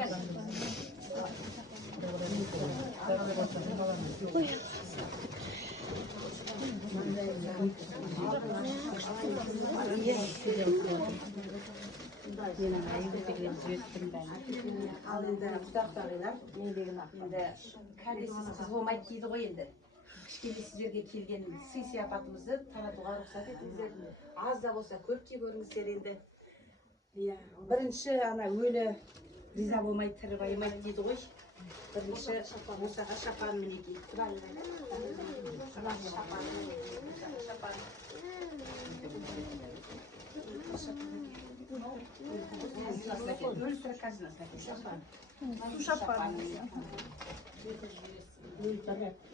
Ал енді құдақтағылар енді кәдесіз қыз болмайды дейді ғой енді. Кішкене сіздерге келген сый сияпатымызды таратуға рұқсат етіңіздер. Аз да болса көпке көріңіздер енді. Бірінші ана өлі риза болмайды, тірі байымайды дейді ғой. Бірінші осаға шапан мінекей.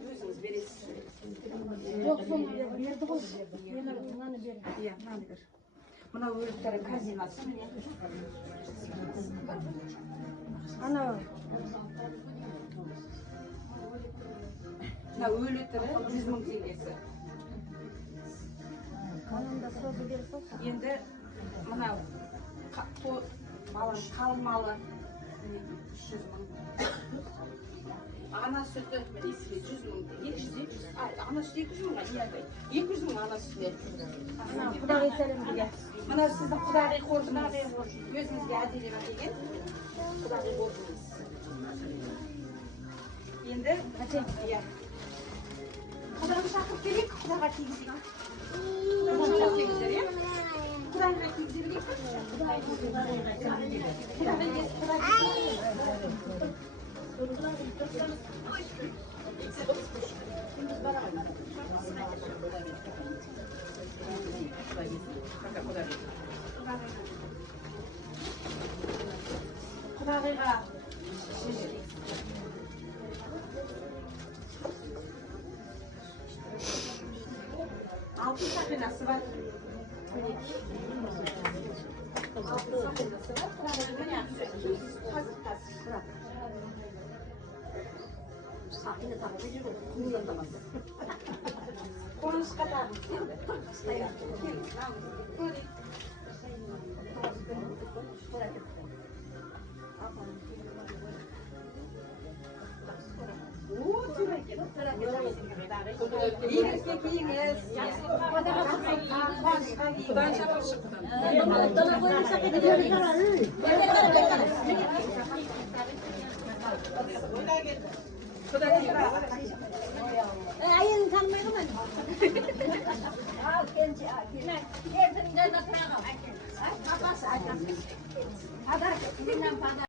Өзіңіз бересіз. Жоқ, соны берді ғой. Мынаны бер. Иә, мынаны бер. Мына өліктері казинасы міне. Ана. Мына өлі түрі 100 мың теңгесі. Ананда сразу беріп салса. Енді мынау қалың малы 300 мың. Ана сүті 100 мың. 200. Ана сүті 200 мыңға не айтайын? 200 мың ана сүті. Құдағи сәлем деген. Мына сіздің құдағи қоржыныңыз. Өзіңізге әдейілеп әкелген құдағи қоржыныңыз. Енді иә. Құдағи шақырып келейік, құдаға тигізейік. Құдаға тигіздер, иә? Құдағиға тигіздер керек пе? Құдағиға алтын сақинасы бар. Алтын сақинасы бар. Міне, қазір. Сақина тағып жүрген, құмылдан тамасы. Қуанышқа тағып келді. Киіңізге киіңіз. Құдан шапыр шыққан. Әйелін танымай қылмайды. Ал, келші, ертіңді